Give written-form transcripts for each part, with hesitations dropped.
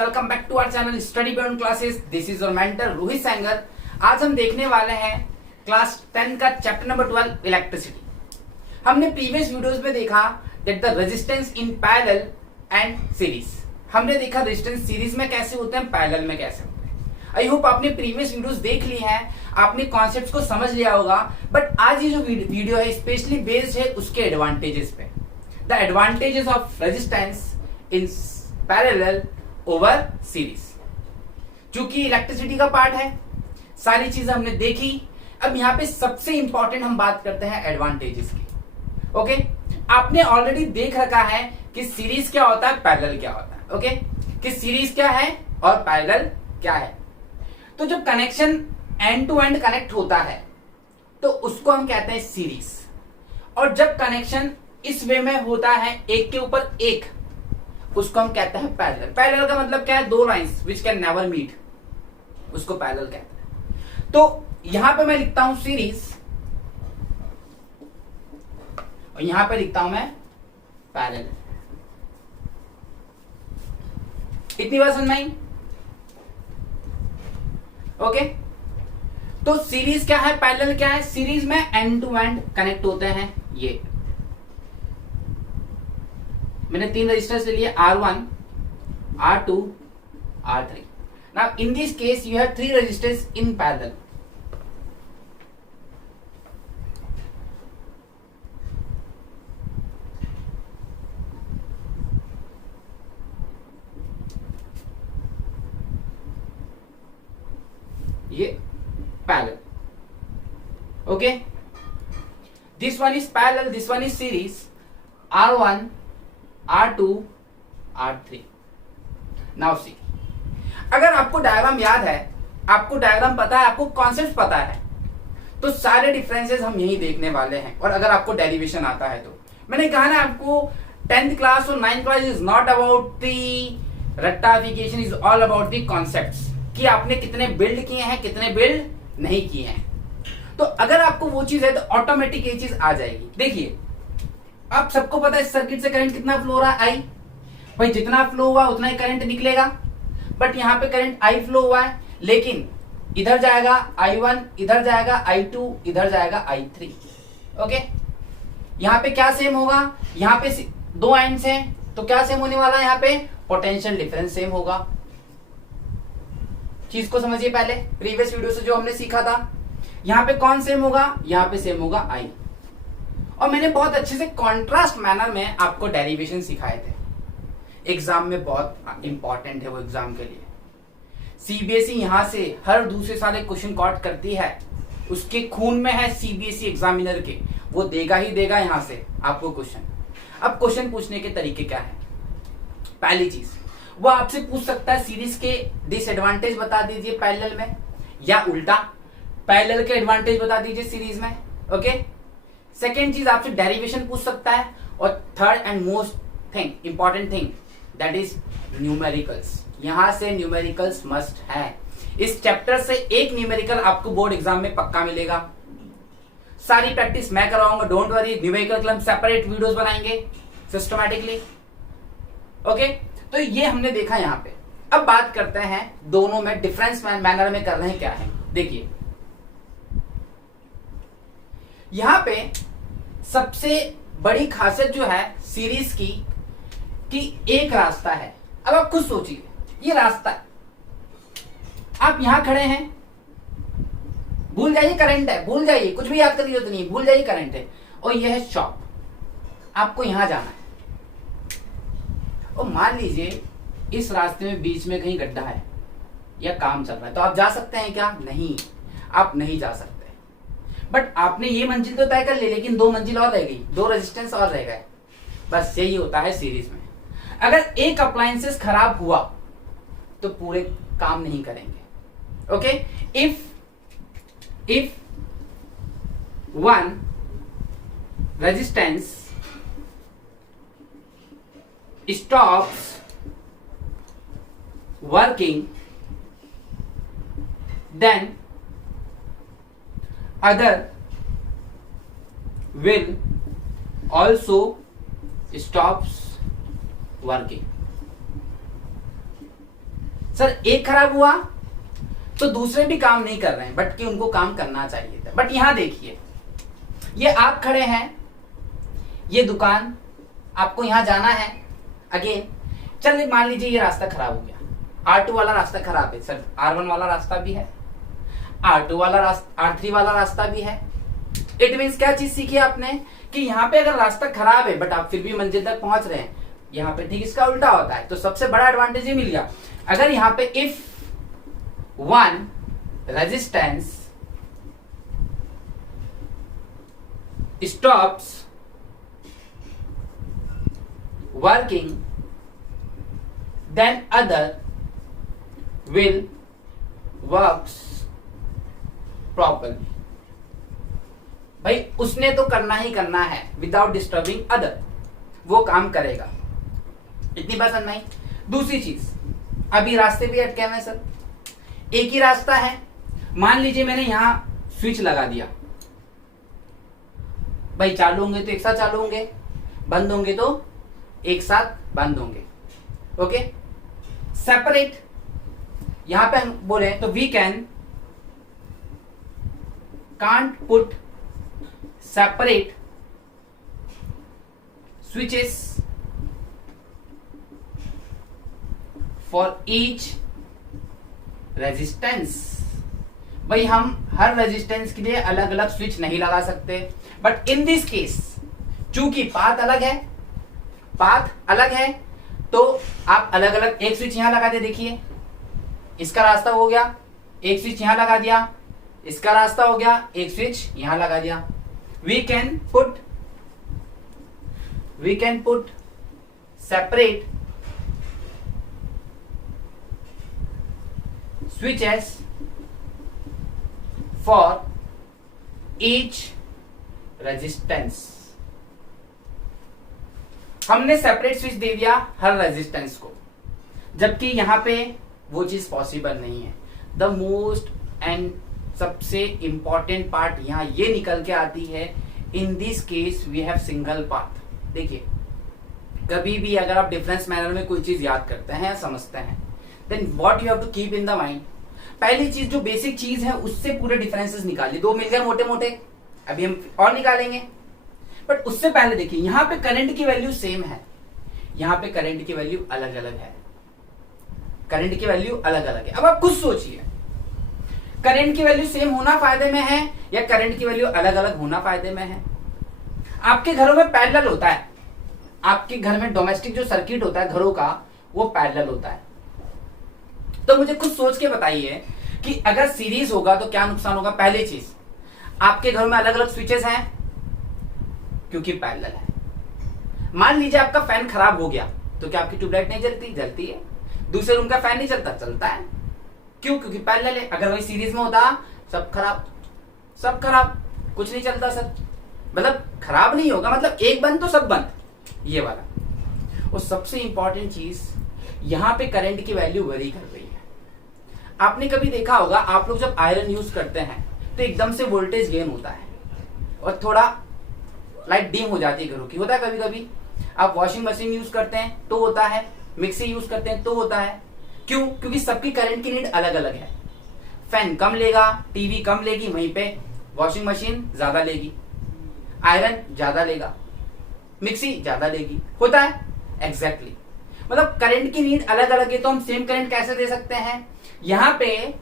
Welcome back to our channel study beyond classes. This is your mentor Rohit Sengar. आज हम देखने वाले हैं क्लास 10 का चैप्टर नंबर 12 इलेक्ट्रिसिटी। हमने प्रीवियस वीडियोस में देखा that the resistance in parallel and series. हमने देखा रेजिस्टेंस सीरीज में कैसे होते हैं, पैरेलल में कैसे होते हैं। आई होप आपने प्रीवियस वीडियोस देख ली हैं, आपने कॉन्सेप्ट्स को समझ लिया होगा। बट आज ये जो वीडियो है स्पेशली बेस्ड है उसके एडवांटेजेस पे, the advantages of resistance in parallel over series. चूंकि इलेक्ट्रिसिटी का पार्ट है, सारी चीजें हमने देखी। अब यहाँ पे सबसे इंपॉर्टेंट हम बात करते हैं एडवांटेजेस की। ओके, आपने ऑलरेडी देख रखा है कि सीरीज क्या होता है, पैरेलल क्या होता है। ओके, कि सीरीज क्या है और पैरेलल क्या है। तो जब connection end to end connect होता है तो उसको हम कहते हैं सीरीज, और जब कनेक्शन इस वे में होता है एक के ऊपर एक, उसको हम कहते हैं पैरेलल। पैरेलल का मतलब क्या है, दो lines which can never meet, उसको पैरेलल कहते हैं। तो यहां पे मैं लिखता हूं सीरीज और यहां पे लिखता हूं मैं पैरेलल। इतनी बात समझ में आई? ओके, तो सीरीज क्या है, पैरेलल क्या है। सीरीज में एंड टू एंड कनेक्ट होते हैं। ये मैंने तीन रजिस्टर्स ले लिए, R1, R2, R3। Now in this case you have three resistors in parallel. ये parallel. Okay, this one is parallel, this one is series. R1, R2, R3. Now see, अगर आपको डायग्राम याद है, आपको डायग्राम पता है, आपको कॉन्सेप्ट पता है, तो सारे डिफरेंसेस हम यही देखने वाले हैं। और अगर आपको डेरिवेशन आता है तो मैंने कहा ना आपको 10th क्लास और 9th class is not about the rectification, is all about the concepts, कि आपने कितने बिल्ड किए हैं, कितने बिल्ड नहीं किए हैं। तो अगर आपको वो चीज है तो ऑटोमेटिक ये चीज आ जाएगी। देखिए, आप सबको पता है इस सर्किट से करंट कितना फ्लो हो रहा है, आई। भाई जितना फ्लो हुआ उतना ही करंट निकलेगा। बट यहां पे करंट आई फ्लो हुआ है, लेकिन इधर जाएगा I1, इधर जाएगा I2, इधर जाएगा I3। ओके, यहां पे क्या सेम होगा, यहां पे दो एंड्स हैं तो क्या सेम होने वाला है, यहां पे पोटेंशियल डिफरेंस सेम होगा। चीज को समझिए, पहले प्रीवियस वीडियो से जो हमने सीखा था, यहां पे कौन सेम होगा, यहां पे सेम होगा I। और मैंने बहुत अच्छे से कॉन्ट्रास्ट मैनर में आपको डेरिवेशन सिखाए थे। एग्जाम में बहुत इंपॉर्टेंट है वो एग्जाम के लिए। सीबीएसई यहां से हर दूसरे साल एक क्वेश्चन कॉट करती है, उसके खून में है सीबीएसई एग्जामिनर के, वो देगा ही देगा यहां से आपको क्वेश्चन। अब क्वेश्चन पूछने के तरीके क्या है। पहली चीज, वो आपसे पूछ सकता है सीरीज के डिसएडवांटेज बता दीजिए पैरेलल में, या उल्टा पैरेलल के एडवांटेज बता दीजिए सीरीज में। ओके, सेकेंड चीज आपसे डेरिवेशन पूछ सकता है, और third and most thing, important thing, that is numericals. यहां से न्यूमेरिकल्स मस्ट है। इस चैप्टर से एक न्यूमेरिकल आपको बोर्ड एग्जाम में पक्का मिलेगा। सारी प्रैक्टिस मैं करवाऊंगा, डोंट वरी। न्यूमेरिकल के हम सेपरेट वीडियोस बनाएंगे सिस्टमैटिकली। ओके, तो ये हमने देखा यहां पे। अब बात करते हैं दोनों में डिफरेंस मैनर में कर रहे हैं क्या है। देखिए, यहां पे सबसे बड़ी खासियत जो है सीरीज की, कि एक रास्ता है। अब आप खुद सोचिए, ये रास्ता है, आप यहां खड़े हैं, भूल जाइए करंट है, भूल जाइए, कुछ भी याद करने की जरूरत नहीं, भूल जाइए करंट है, और यह है शॉप, आपको यहां जाना है। और मान लीजिए इस रास्ते में बीच में कहीं गड्ढा है या काम चल रहा है, तो आप जा सकते हैं क्या? नहीं, आप नहीं जा सकते। बट आपने ये मंजिल तो तय कर ली, लेकिन दो मंजिल और रह गई, दो रेजिस्टेंस और रह गए। बस यही होता है सीरीज में। अगर एक अप्लायंसेस खराब हुआ तो पूरे काम नहीं करेंगे। Okay, if one resistance stops working, then other will also stops working। Sir एक खराब हुआ तो दूसरे भी काम नहीं कर रहे हैं, बट कि उनको काम करना चाहिए था। बट यहां देखिए, ये आप खड़े हैं, ये दुकान, आपको यहां जाना है अगेन। चलिए मान लीजिए ये रास्ता खराब हो गया, R2 वाला रास्ता खराब है सर, R1 वाला रास्ता भी है, R2 वाला रास्ता, R3 वाला रास्ता भी है। इट मीन्स क्या चीज सीखी आपने कि यहाँ पे अगर रास्ता खराब है बट आप फिर भी मंजिल तक पहुंच रहे हैं, यहाँ पे ठीक इसका उल्टा होता है। तो सबसे बड़ा एडवांटेज ये मिल गया, अगर यहाँ पे if one resistance stops working then other will works properly। भाई उसने तो करना ही करना है विदाउट डिस्टर्बिंग अदर, वो काम करेगा। इतनी बात समझ में आई। दूसरी चीज, अभी रास्ते भी अटके हुए हैं सर, एक ही रास्ता है। मान लीजिए मैंने यहां स्विच लगा दिया, भाई चालू होंगे तो एक साथ चालू होंगे, बंद होंगे तो एक साथ बंद होंगे। ओके, सेपरेट यहां पे हम बोले तो we can't put separate switches for each resistance. भाई हम हर रेजिस्टेंस के लिए अलग अलग स्विच नहीं लगा सकते, बट इन दिस केस चूंकि पाथ अलग है तो आप अलग अलग एक स्विच यहां लगा दे। देखिए इसका रास्ता हो गया, एक स्विच यहां लगा दिया, इसका रास्ता हो गया, एक स्विच यहां लगा दिया। We can put separate switches for each resistance. हमने सेपरेट स्विच दे दिया हर रेजिस्टेंस को, जबकि यहां पे वो चीज पॉसिबल नहीं है। द मोस्ट एंड सबसे इंपॉर्टेंट पार्ट यहां ये निकल के आती है, in this case we have single path. देखिए कभी भी अगर आप डिफरेंस मैनर में कोई चीज याद करते हैं या समझते हैं, then what you have to keep in the mind, पहली चीज जो बेसिक चीज है उससे पूरे डिफरेंसेस निकालिए। दो मिल गए मोटे मोटे, अभी हम और निकालेंगे। बट उससे पहले देखिए यहां पे करंट की वैल्यू सेम है, यहां पे करंट की वैल्यू अलग अलग है, करंट की वैल्यू अलग अलग है। अब आप खुद सोचिए, करंट की वैल्यू सेम होना फायदे में है या करंट की वैल्यू अलग अलग होना फायदे में है? आपके घरों में पैरेलल होता है, आपके घर में डोमेस्टिक जो सर्किट होता है घरों का वो पैरेलल होता है। तो मुझे खुद सोच के बताइए कि अगर सीरीज होगा तो क्या नुकसान होगा। पहली चीज, आपके घरों में अलग अलग स्विचेस हैं क्योंकि पैरेलल है। मान लीजिए आपका फैन खराब हो गया तो क्या आपकी ट्यूबलाइट नहीं जलती? जलती है। दूसरे रूम का फैन नहीं चलता? चलता है। क्यों? क्योंकि पैरेलल है। अगर वही सीरीज में होता सब खराब, कुछ नहीं चलता सर। मतलब खराब नहीं होगा, मतलब एक बंद तो सब बंद, ये वाला। और सबसे इंपॉर्टेंट चीज, यहां पे करंट की वैल्यू वेरी कर रही है। आपने कभी देखा होगा, आप लोग जब आयरन यूज करते हैं तो एकदम से वोल्टेज गेन होता है और थोड़ा लाइट डिम हो जाती है घरों की। होता है कभी कभी। आप वॉशिंग मशीन यूज करते हैं तो होता है, मिक्सी यूज करते हैं तो होता है। क्यों? क्योंकि सबकी करंट की नीड अलग अलग है। फैन कम लेगा, टीवी कम लेगी, वहीं पे वॉशिंग मशीन ज्यादा लेगी, आयरन ज्यादा लेगा, मिक्सी ज्यादा लेगी। होता है एग्जैक्टली। मतलब करंट की नीड अलग अलग है, तो हम सेम करंट कैसे दे सकते हैं? यहां पे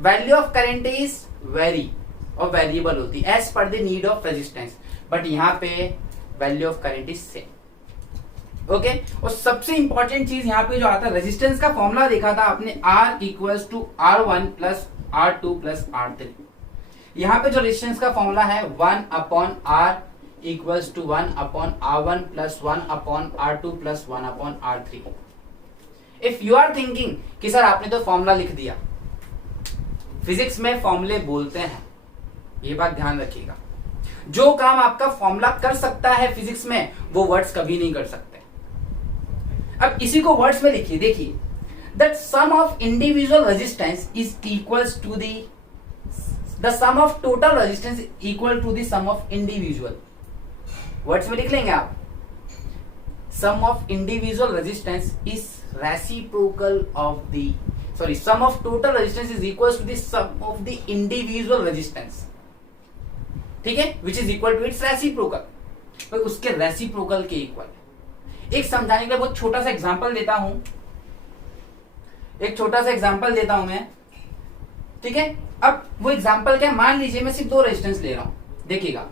value of current is vary और वेरिएबल होती है as per the need of resistance, but यहां पे value of current is same. Okay. और सबसे इंपॉर्टेंट चीज यहां पे जो आता है, रेजिस्टेंस का फॉर्मूला देखा था आपने, R equals to R1 plus R2 plus R3। यहां पे जो रेजिस्टेंस का फॉर्मूला है 1 upon R equals to 1 upon R1 plus 1 upon R2 plus 1 upon R3। If you are thinking कि सर आपने तो फॉर्मूला लिख दिया, फिजिक्स में फॉर्मूले बोलते हैं, ये बात ध्यान रखिएगा। जो काम आपका फॉर्मूला कर सकता है फिजिक्स में, वो वर्ड्स कभी नहीं कर सकते। अब इसी को वर्ड्स में लिखिए। देखिए, that sum of individual resistance is equals to the sum of total resistance equal to the sum of individual. Words में लिख लेंगे आप, sum of individual resistance is reciprocal of the sorry sum of total resistance is equal to the sum of the individual resistance, ठीक है, which is equal to its reciprocal, तो उसके reciprocal के equal है। एक समझाने के लिए बहुत छोटा सा एग्जांपल देता हूं, एक छोटा सा एग्जांपल देता हूं मैं, ठीक है। अब वो एग्जांपल क्या, मान लीजिए मैं सिर्फ 2 रेजिस्टेंस ले रहा हूं, देखिएगा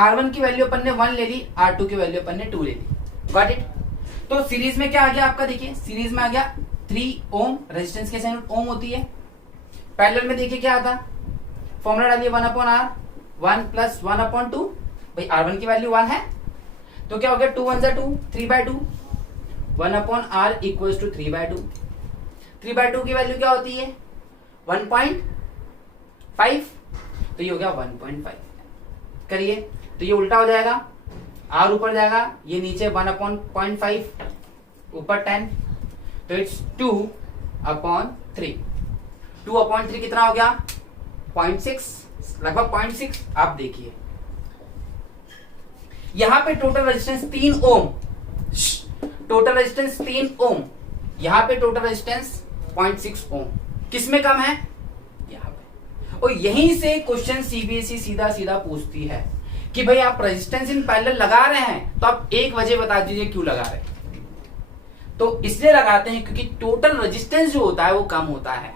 R1 की वैल्यू अपन ने 1 ले ली, R2 की वैल्यू अपन ने 2 ले ली, गॉट इट। तो सीरीज में क्या आ गया आपका, देखिए सीरीज में आ गया 3 ओम, रेजिस्टेंस कैसे ओम होती है। पैरेलल में देखिए क्या आता, फॉर्मूला डालिए 1/R 1 प्लस 1/2, भाई R1 की वैल्यू 1 है तो क्या हो गया 2 1 2 3/2, 1/R इक्वल्स टू 3/2, 3/2 की वैल्यू क्या होती है 1.5, तो ये हो गया 1.5। करिए तो ये उल्टा हो जाएगा, R ऊपर जाएगा, ये नीचे 1/0.5 ऊपर 10, तो इट्स 2/3, 2/3 कितना हो गया 0.6, लगभग 0.6। आप देखिए यहां पे टोटल रेजिस्टेंस 3 ओम, टोटल रेजिस्टेंस 3 ओम, यहां पे टोटल रेजिस्टेंस 0.6 ओम, किसमें कम है यहां पे। और यहीं से क्वेश्चन सीबीएसई सीधा सीधा पूछती है कि भाई आप रेजिस्टेंस इन पैरेलल लगा रहे हैं तो आप एक वजह बता दीजिए क्यों लगा रहे हैं। तो इसलिए लगाते हैं क्योंकि टोटल रेजिस्टेंस जो होता है वो कम होता है,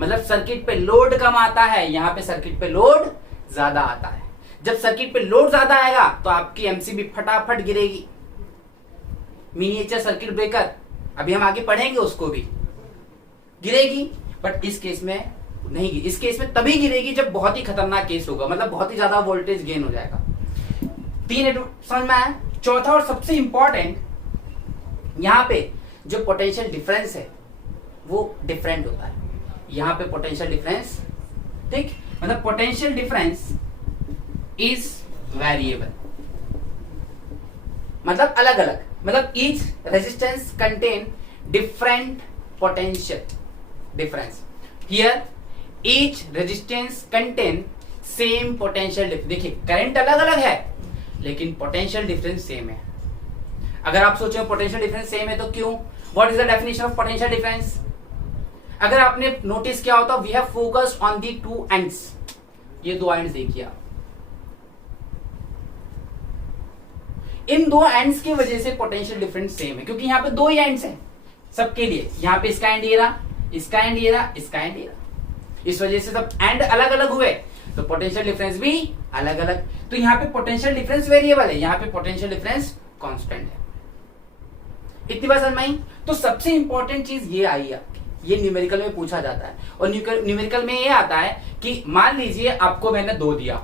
मतलब सर्किट पे लोड कम आता है, यहां पे सर्किट पे लोड ज्यादा आता है। जब सर्किट पे लोड ज्यादा आएगा तो आपकी एमसीबी फटाफट गिरेगी, मिनिएचर सर्किट ब्रेकर अभी हम आगे पढ़ेंगे उसको भी गिरेगी, बट इस केस में नहीं गिरी। इस केस में तभी गिरेगी जब बहुत ही खतरनाक केस होगा, मतलब बहुत ही ज्यादा वोल्टेज गेन हो जाएगा। 3 समझ में आया। चौथा और सबसे इंपॉर्टेंट, यहां पे जो पोटेंशियल डिफरेंस है वो डिफरेंट होता है, यहां पे पोटेंशियल डिफरेंस, ठीक, मतलब पोटेंशियल डिफरेंस इज वेरिएबल, मतलब अलग अलग, मतलब each resistance contain different potential difference. Hear each resistance contain same potential difference. देखिए करंट अलग अलग है लेकिन पोटेंशियल डिफरेंस सेम है। अगर आप सोचें पोटेंशियल डिफरेंस सेम है तो क्यों, what is the definition of potential difference. अगर आपने नोटिस किया होता, we have focused on the 2 ends, ये 2 एंड्स देखिए आप, इन 2 एंड्स की वजह से पोटेंशियल डिफरेंस सेम है, क्योंकि यहां पे 2 ही एंड्स हैं सबके लिए, यहां पे इसका एंड ये रहा, इसका एंड ये रहा, इसका एंड ये रहा, इस वजह से सब एंड अलग अलग हुए तो पोटेंशियल डिफरेंस भी अलग अलग। तो यहां पे पोटेंशियल डिफरेंस वेरिएबल है, यहां पे पोटेंशियल डिफरेंस कांस्टेंट है। इतनी बात समझ में आई। तो सबसे इंपॉर्टेंट चीज ये आई आपकी, ये न्यूमेरिकल में पूछा जाता है, और न्यूमेरिकल में ये आता है कि मान लीजिए आपको मैंने 2 दिया,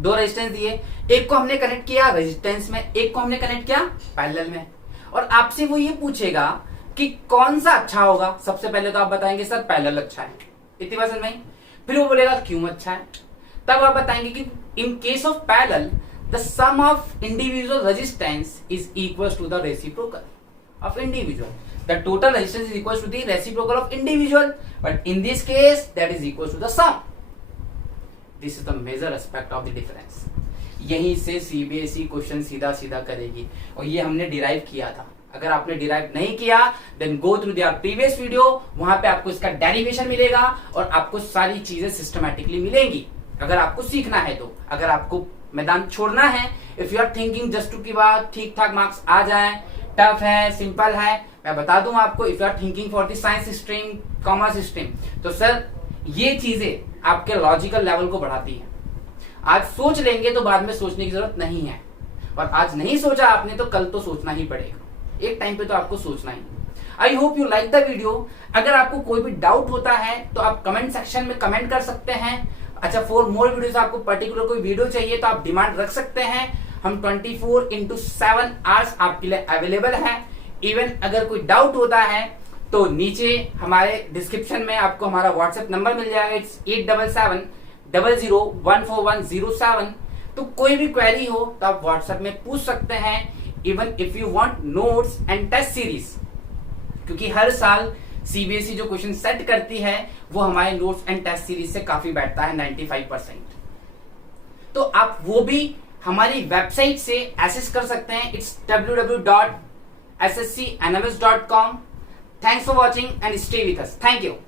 2 रेजिस्टेंस दिए, एक को हमने कनेक्ट किया रेजिस्टेंस में, एक को हमने कनेक्ट किया पैरेलल में, और आपसे वो ये पूछेगा कि कौन सा अच्छा होगा। सबसे पहले तो आप बताएंगे सर पैरेलल अच्छा है, इतनी बात समझ में आई। फिर वो बोलेगा क्यों अच्छा है, तब आप बताएंगे कि in case of parallel the sum of individual resistance is equal to the reciprocal of individual, the total resistance is equal to the reciprocal of individual, but in this case that is equal to the sum. This is the major aspect of the difference. यहीं से CBSE question सीधा सीधा करेगी, और ये हमने derive किया था। अगर आपने डिराइव नहीं किया then go through their previous video, वहां पे आपको इसका डेरिवेशन मिलेगा और आपको सारी चीजें सिस्टमैटिकली मिलेंगी, अगर आपको सीखना है तो। अगर आपको मैदान छोड़ना है, if you are thinking just to की बात ठीक ठाक मार्क्स आ जाए, टफ है सिंपल है, मैं बता दूं आपको, if you are thinking for the science stream commerce stream, तो सर ये चीजें आपके लॉजिकल लेवल को बढ़ाती है। आज सोच लेंगे तो बाद में सोचने की जरूरत नहीं है, और आज नहीं सोचा आपने तो कल तो सोचना ही पड़ेगा, एक टाइम पे तो आपको सोचना ही। I hope you like the video. अगर आपको कोई भी डाउट होता है तो आप कमेंट सेक्शन में कमेंट कर सकते हैं। अच्छा, फॉर मोर वीडियोस आपको पर्टिकुलर कोई वीडियो चाहिए तो आप डिमांड रख सकते हैं, हम 24/7 आवर्स आपके लिए अवेलेबल है। इवन अगर कोई डाउट होता है तो नीचे हमारे डिस्क्रिप्शन में आपको हमारा व्हाट्सएप नंबर मिल जाएगा, इट्स 877700144107। तो कोई भी क्वेरी हो तो आप व्हाट्सएप में पूछ सकते हैं। Even if you want notes and test series, क्योंकि हर साल सीबीएसई जो क्वेश्चन सेट करती है वो हमारे नोट्स एंड टेस्ट सीरीज से काफी बैठता है 95%, तो आप वो भी हमारी वेबसाइट से एक्सेस कर सकते हैं। It's www.sscanalyst.com। Thanks for watching and stay with us. Thank you.